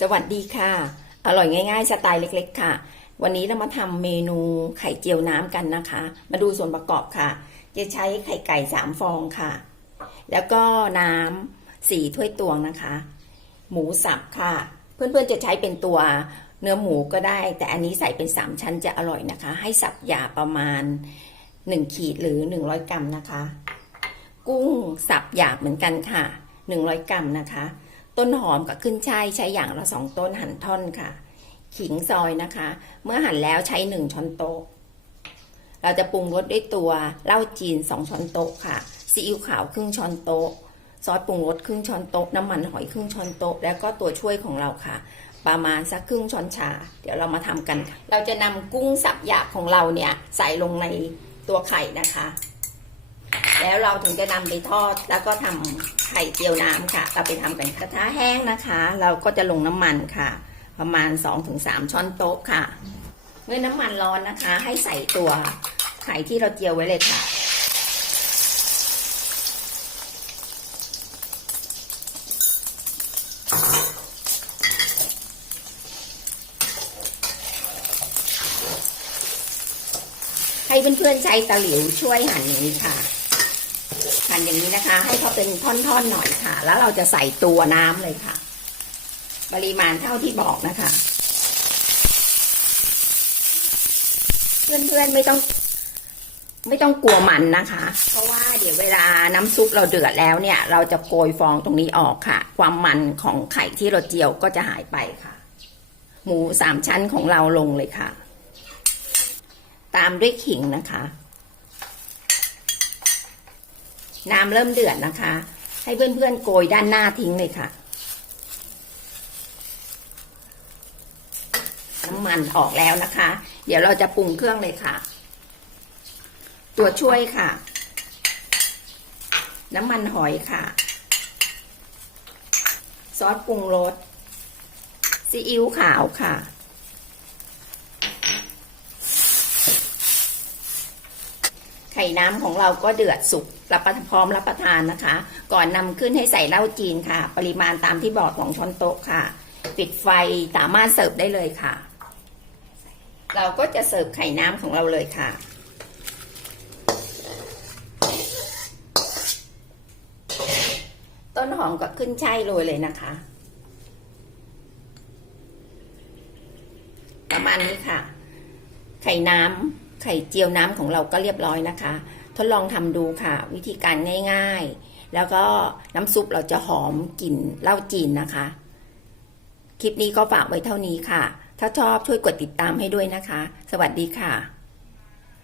สวัสดีค่ะ อร่อยง่ายๆ สไตล์เล็ก ๆ ค่ะ วันนี้เรามาทำเมนูไข่เจียวน้ำกันนะคะ มาดูส่วนประกอบค่ะ จะใช้ไข่ไก่สามฟองค่ะ แล้วก็น้ำสี่ถ้วยตวงนะคะ หมูสับค่ะ เพื่อนๆจะใช้เป็นตัวเนื้อหมูก็ได้ แต่อันนี้ใส่เป็นสามชั้นจะอร่อยนะคะ ให้สับหยาประมาณหนึ่งขีดหรือหนึ่งร้อยกรัมนะคะ กุ้งสับหยาบเหมือนกันค่ะหนึ่งร้อยกรัมนะคะ ต้นหอมกับขึ้นช่ายใช้อย่างละสองต้นหั่นท่อนค่ะ ขิงซอยนะคะ เมื่อหั่นแล้วใช้หนึ่งช้อนโต๊ะ เราจะปรุงรสด้วยตัวเหล้าจีนสองช้อนโต๊ะค่ะซีอิ๊วขาวครึ่งช้อนโต๊ะ ซอสปรุงรสครึ่งช้อนโต๊ะน้ำมันหอยครึ่งช้อนโต๊ะ แล้วก็ตัวช่วยของเราค่ะ ประมาณสักครึ่งช้อนชา เดี๋ยวเรามาทำกัน เราจะนำกุ้งสับหยาบของเราเนี่ยใส่ลงในตัวไข่นะคะ แล้วเราถึงจะนำไปทอด แล้วก็ทำไข่เจียวน้ำค่ะ เราไปทำกันกระทะแห้งนะคะ เราก็จะลงน้ำมันค่ะ ประมาณ 2-3 ช้อนโต๊ะค่ะ เมื่อน้ำมันร้อนนะคะ ให้ใส่ตัวไข่ที่เราเจียวไว้เลยค่ะให้เพื่อนๆใช้ตะหลิวช่วยหั่นอย่างนี้ค่ะ หั่นอย่างนี้นะคะ ให้เขาเป็นท่อนๆหน่อยค่ะ แล้วเราจะใส่ตัวน้ำเลยค่ะ ปริมาณเท่าที่บอกนะคะ เพื่อนๆไม่ต้อง ไม่ต้องกลัวมันนะคะ เพราะว่าเดี๋ยวเวลาน้ำซุปเราเดือดแล้วเนี่ย เราจะโกยฟองตรงนี้ออกค่ะ ความมันของไข่ที่เราเจียวก็จะหายไปค่ะ หมูสามชั้นของเราลงเลยค่ะ ตามด้วยขิงนะคะ น้ำเริ่มเดือดนะคะ ให้เพื่อนๆโกยด้านหน้าทิ้งเลยค่ะ น้ำมันออกแล้วนะคะ เดี๋ยวเราจะปรุงเครื่องเลยค่ะ ตัวช่วยค่ะ น้ำมันหอยค่ะ ซอสปรุงรสซีอิ๊วขาวค่ะ ไข่น้ำของเราก็เดือดสุกรับประพร้อมรับประทานนะคะ ก่อนนำขึ้นให้ใส่เหล้าจีนค่ะ ปริมาณตามที่บอกของช้อนโต๊ะค่ะ ปิดไฟสามารถเสิร์ฟได้เลยค่ะ เราก็จะเสิร์ฟไข่น้ำของเราเลยค่ะต้นหอมก็ขึ้นช่ายโรยเลยนะคะ ประมาณนี้ค่ะ ไข่น้ำ ไข่เจียวน้ำของเราก็เรียบร้อยนะคะ ทดลองทำดูค่ะ วิธีการง่ายๆ แล้วก็น้ำซุปเราจะหอมกลิ่นเหล้าจีนนะคะ คลิปนี้ก็ฝากไว้เท่านี้ค่ะ ถ้าชอบช่วยกดติดตามให้ด้วยนะคะ สวัสดีค่ะ